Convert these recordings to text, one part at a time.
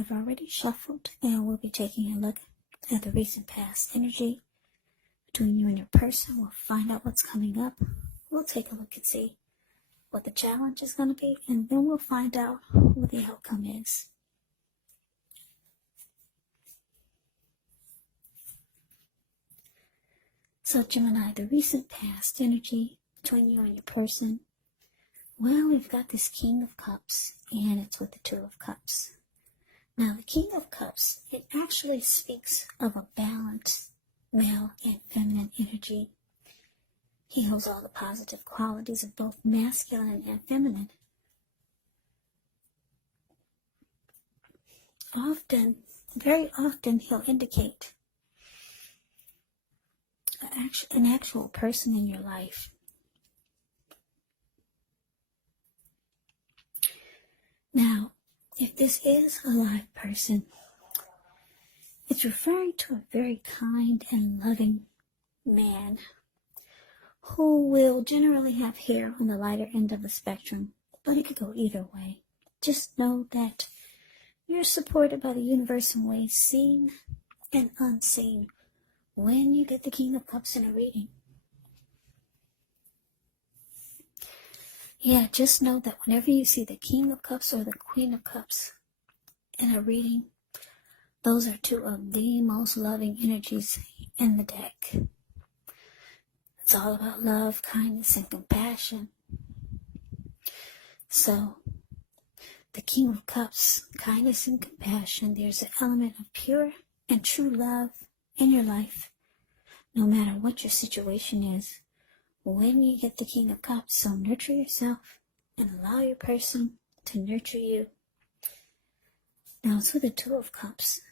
I've already shuffled, and we'll be taking a look at the recent past energy between you and your person. We'll find out what's coming up. We'll take a look and see what the challenge is going to be, and then we'll find out what the outcome is. So Gemini, the recent past energy between you and your person. Well, we've got this King of Cups, and it's with the Two of Cups. Now, the King of Cups, it actually speaks of a balanced male and feminine energy. He holds all the positive qualities of both masculine and feminine. Very often, he'll indicate an actual person in your life. Now, if this is a live person, it's referring to a very kind and loving man who will generally have hair on the lighter end of the spectrum, but it could go either way. Just know that you're supported by the universe in ways seen and unseen when you get the King of Cups in a reading. Yeah, just know that whenever you see the King of Cups or the Queen of Cups in a reading, those are two of the most loving energies in the deck. It's all about love, kindness, and compassion. So, the King of Cups, kindness and compassion, there's an element of pure and true love in your life, no matter what your situation is. When you get the King of Cups, so nurture yourself and allow your person to nurture you. Now, it's with the Two of Cups,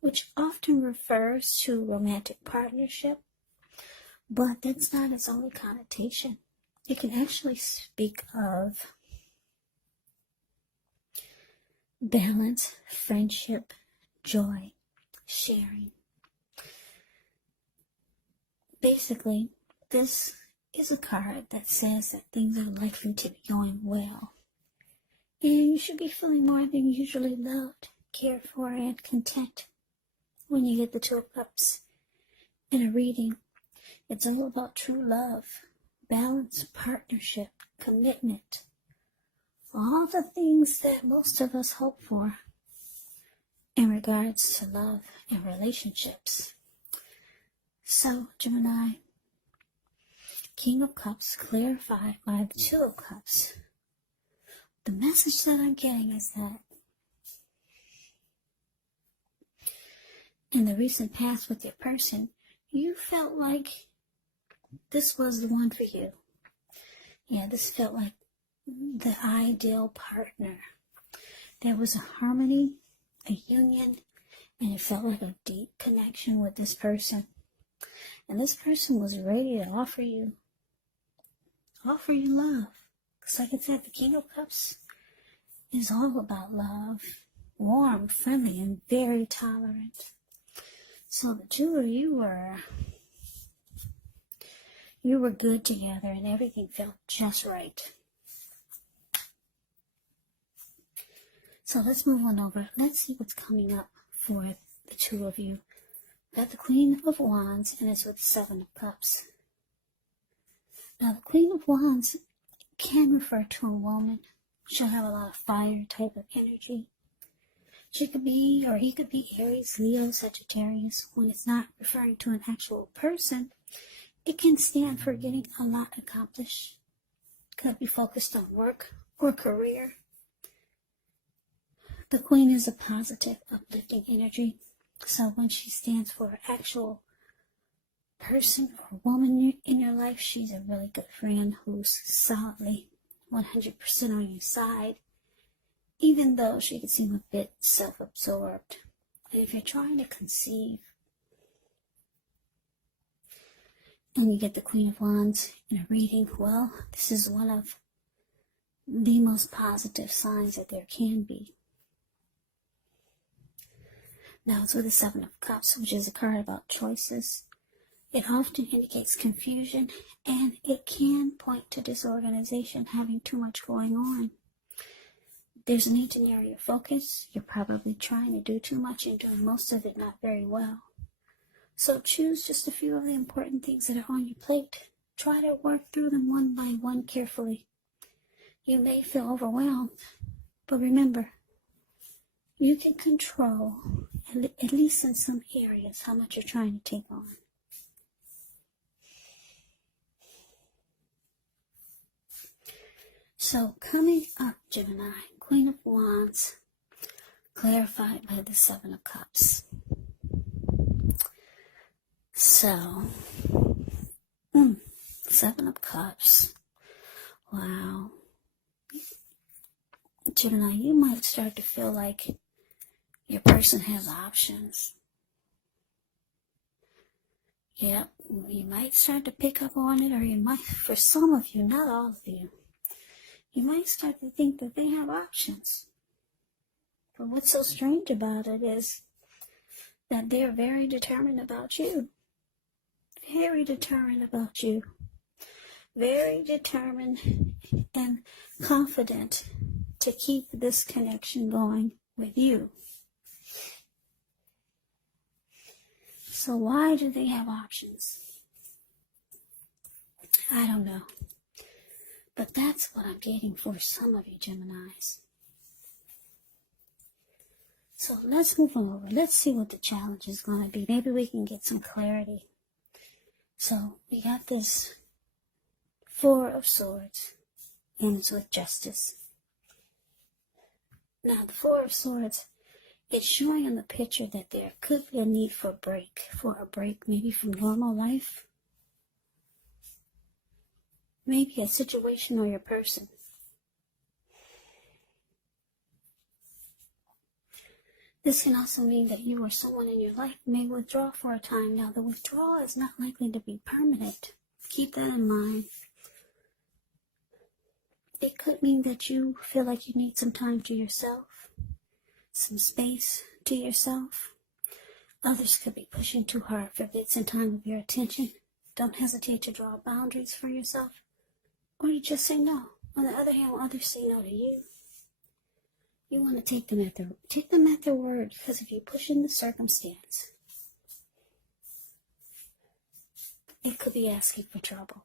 which often refers to romantic partnership, but that's not its only connotation. It can actually speak of balance, friendship, joy, sharing. Basically, this is a card that says that things are likely to be going well, and you should be feeling more than usually loved, cared for, and content when you get the Two of Cups in a reading. It's all about true love, balance, partnership, commitment, all the things that most of us hope for in regards to love and relationships. So, Gemini, King of Cups clarified by the Two of Cups. The message that I'm getting is that in the recent past with your person, you felt like this was the one for you. Yeah, this felt like the ideal partner. There was a harmony, a union, and it felt like a deep connection with this person. And this person was ready to offer you love. Because like I said, the King of Cups is all about love. Warm, friendly, and very tolerant. So the two of you were good together and everything felt just right. So let's move on over. Let's see what's coming up for the two of you. We've got the Queen of Wands, and it's with the Seven of Cups. Now, the Queen of Wands can refer to a woman. She'll have a lot of fire type of energy. She could be, or he could be Aries, Leo, Sagittarius. When it's not referring to an actual person, it can stand for getting a lot accomplished. Could be focused on work or career. The Queen is a positive, uplifting energy. So when she stands for an actual person or woman in your life, she's a really good friend who's solidly 100% on your side, even though she can seem a bit self-absorbed. And if you're trying to conceive and you get the Queen of Wands in a reading, well, this is one of the most positive signs that there can be. Now it's with the Seven of Cups, which is a card about choices. It often indicates confusion, and it can point to disorganization, having too much going on. There's a need to narrow your focus. You're probably trying to do too much and doing most of it not very well. So choose just a few of the important things that are on your plate. Try to work through them one by one carefully. You may feel overwhelmed, but remember, you can control, at least in some areas, how much you're trying to take on. So coming up, Gemini, Queen of Wands, clarified by the Seven of Cups. So, Seven of Cups. Wow. Gemini, you might start to feel like your person has options. Yep, you might start to pick up on it, or you might, for some of you, not all of you, you might start to think that they have options. But what's so strange about it is that they're very determined about you. Very determined about you. Very determined and confident to keep this connection going with you. So why do they have options? I don't know. But that's what I'm getting for some of you Geminis. So let's move over. Let's see what the challenge is going to be. Maybe we can get some clarity. So we got this Four of Swords, and it's with Justice. Now the Four of Swords, it's showing in the picture that there could be a need for a break, maybe from normal life. Maybe a situation or your person. This can also mean that you or someone in your life may withdraw for a time. Now, the withdrawal is not likely to be permanent. Keep that in mind. It could mean that you feel like you need some time to yourself, some space to yourself. Others could be pushing too hard for bits and time of your attention. Don't hesitate to draw boundaries for yourself, or you just say no. On the other hand, when others say no to you, you want to take them at their word, because if you push in the circumstance, it could be asking for trouble.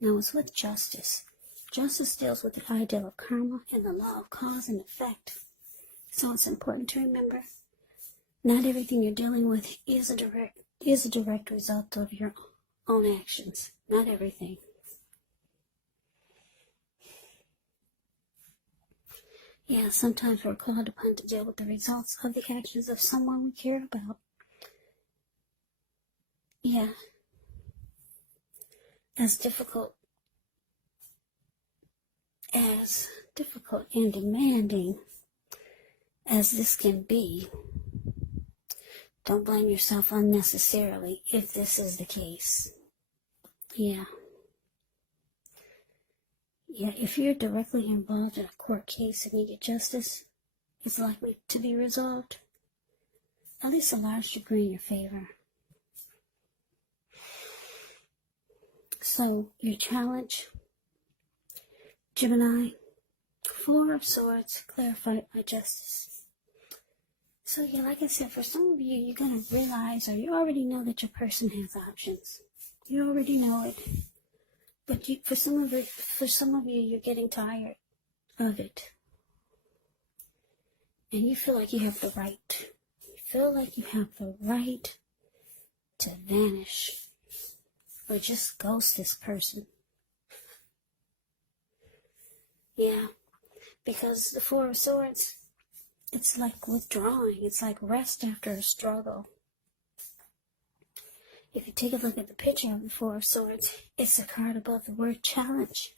Now it's with Justice. Justice deals with the idea of karma and the law of cause and effect. So it's important to remember, not everything you're dealing with is a direct result of your own actions. Not everything. Yeah, sometimes we're called upon to deal with the results of the actions of someone we care about. Yeah. As difficult and demanding as this can be, don't blame yourself unnecessarily if this is the case. Yeah. Yeah, if you're directly involved in a court case and you get justice, it's likely to be resolved, at least a large degree, in your favor. So, your challenge, Gemini, Four of Swords, clarified by Justice. So, yeah, like I said, for some of you, you're going to realize, or you already know that your person has options. You already know it. But for some of you, you're getting tired of it. And you feel like you have the right. You feel like you have the right to vanish or just ghost this person. Yeah, because the Four of Swords, it's like withdrawing. It's like rest after a struggle. If you take a look at the picture of the Four of Swords, it's a card above the word challenge.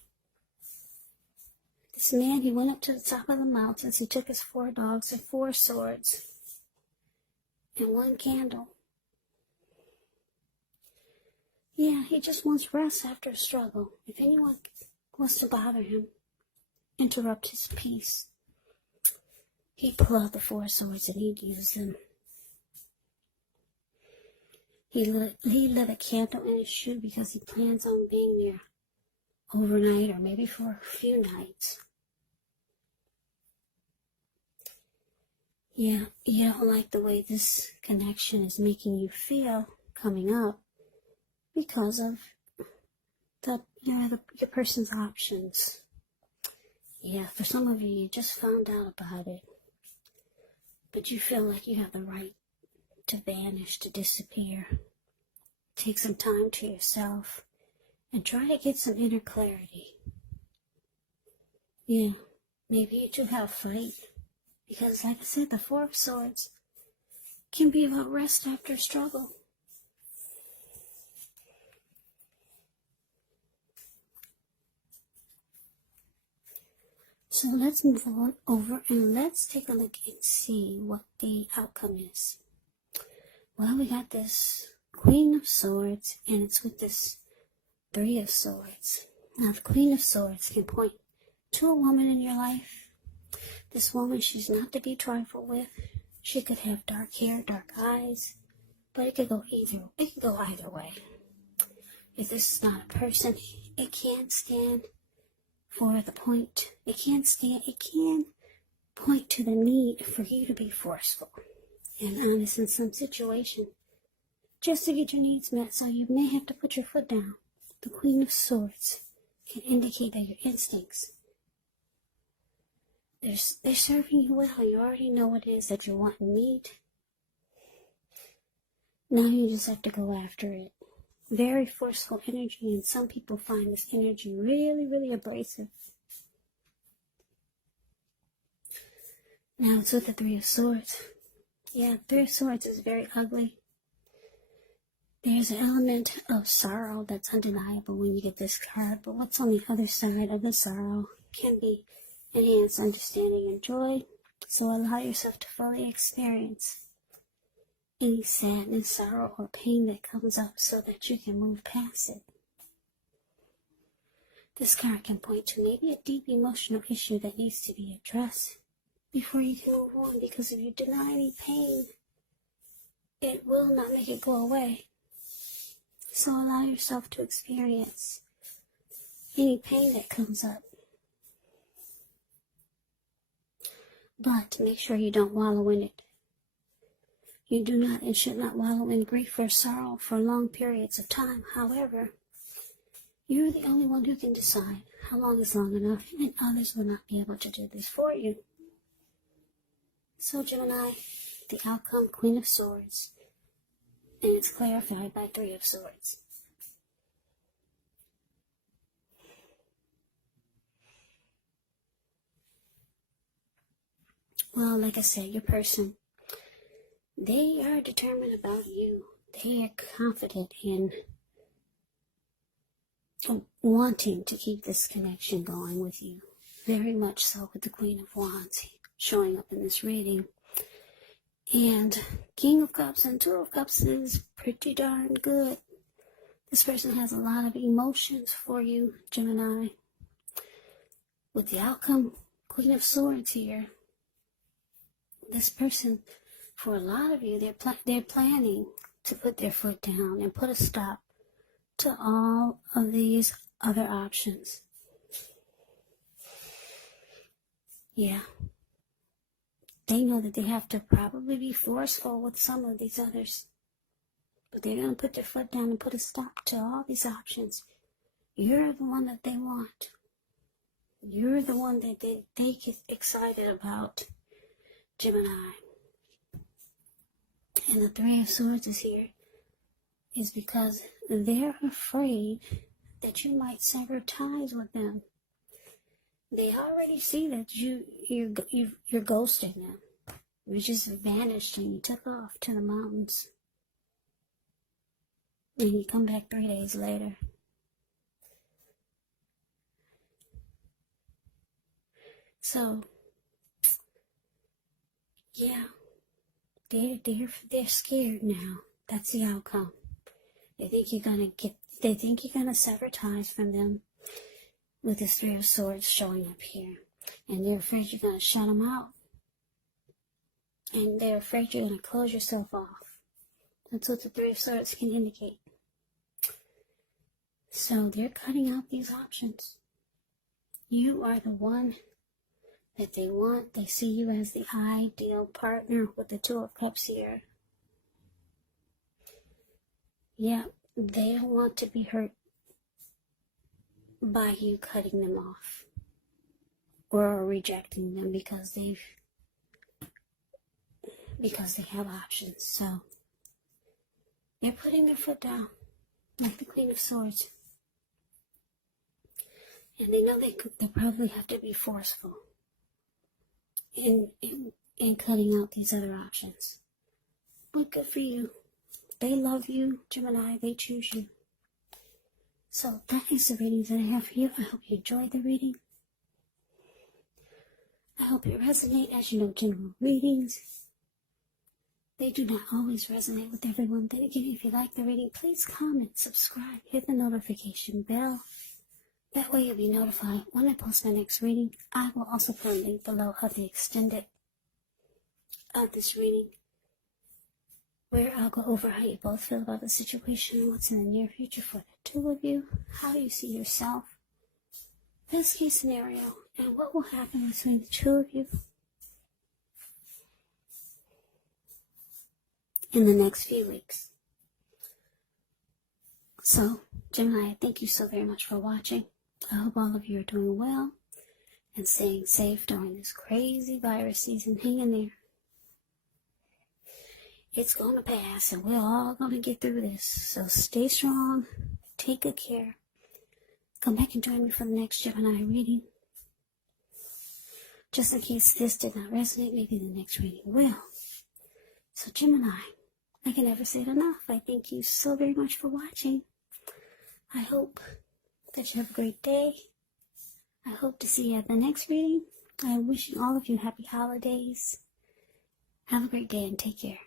This man, he went up to the top of the mountains. He took his 4 dogs and 4 swords and 1 candle. Yeah, he just wants rest after a struggle. If anyone wants to bother him, interrupt his peace, he'd pull out the 4 swords and he'd use them. He lit a candle in his shoe because he plans on being there overnight or maybe for a few nights. Yeah, you don't like the way this connection is making you feel coming up because of your person's options. Yeah, for some of you, you just found out about it, but you feel like you have the right to vanish, to disappear. Take some time to yourself and try to get some inner clarity. Yeah, maybe you two have a fight, because like I said, the Four of Swords can be about rest after struggle. So let's move on over and let's take a look and see what the outcome is. Well, we got this Queen of Swords, and it's with this Three of Swords. Now, the Queen of Swords can point to a woman in your life. This woman, she's not to be trifled with. She could have dark hair, dark eyes, but it could go either way. If this is not a person, it can stand for the point. It can point to the need for you to be forceful and honest in some situation just to get your needs met, so you may have to put your foot down. The Queen of Swords can indicate that your instincts, they're serving you well. You already know what it is that you want and need. Now you just have to go after it. Very forceful energy, and some people find this energy really, really abrasive. Now it's with the Three of Swords. Yeah, Three of Swords is very ugly. There's an element of sorrow that's undeniable when you get this card, but what's on the other side of the sorrow can be enhanced understanding and joy. So allow yourself to fully experience any sadness, sorrow, or pain that comes up so that you can move past it. This card can point to maybe a deep emotional issue that needs to be addressed before you can move on, because if you deny any pain, it will not make it go away. So allow yourself to experience any pain that comes up. But make sure you don't wallow in it. You do not and should not wallow in grief or sorrow for long periods of time. However, you're the only one who can decide how long is long enough, and others will not be able to do this for you. So Gemini, the outcome, Queen of Swords, and it's clarified by Three of Swords. Well, like I said, your person, they are determined about you. They are confident in wanting to keep this connection going with you. Very much so, with the Queen of Wands showing up in this reading. And King of Cups and Two of Cups is pretty darn good. This person has a lot of emotions for you, Gemini. With the outcome, Queen of Swords here. This person, for a lot of you, they're planning to put their foot down and put a stop to all of these other options. Yeah. They know that they have to probably be forceful with some of these others. But they're going to put their foot down and put a stop to all these options. You're the one that they want. You're the one that they get excited about, Gemini. And the Three of Swords is here is because they're afraid that you might sever ties with them. They already see that you're ghosting them. You just vanished and you took off to the mountains. And you come back 3 days later. So, yeah, they're scared now. That's the outcome. They think you're gonna sever ties from them with this Three of Swords showing up here. And they're afraid you're gonna shut them out. And they're afraid you're gonna close yourself off. That's what the Three of Swords can indicate. So they're cutting out these options. You are the one that they want. They see you as the ideal partner with the Two of Cups here. Yeah, they don't want to be hurt by you cutting them off or rejecting them because they have options. So they're putting their foot down like the Queen of Swords. And they know they probably have to be forceful in cutting out these other options. But good for you. They love you, Gemini. They choose you. So that is the readings that I have for you. I hope you enjoyed the reading. I hope it resonates. As you know, general readings, they do not always resonate with everyone. Then again, if you like the reading, please comment, subscribe, hit the notification bell. That way you'll be notified when I post my next reading. I will also put a link below of the extended of this reading, where I'll go over how you both feel about the situation, what's in the near future for the two of you, how you see yourself, best case scenario, and what will happen between the two of you in the next few weeks. So, Gemini, thank you so very much for watching. I hope all of you are doing well and staying safe during this crazy virus season. Hang in there. It's going to pass, and we're all going to get through this. So stay strong. Take good care. Come back and join me for the next Gemini reading. Just in case this did not resonate, maybe the next reading will. So Gemini, I can never say it enough. I thank you so very much for watching. I hope that you have a great day. I hope to see you at the next reading. I'm wishing all of you happy holidays. Have a great day and take care.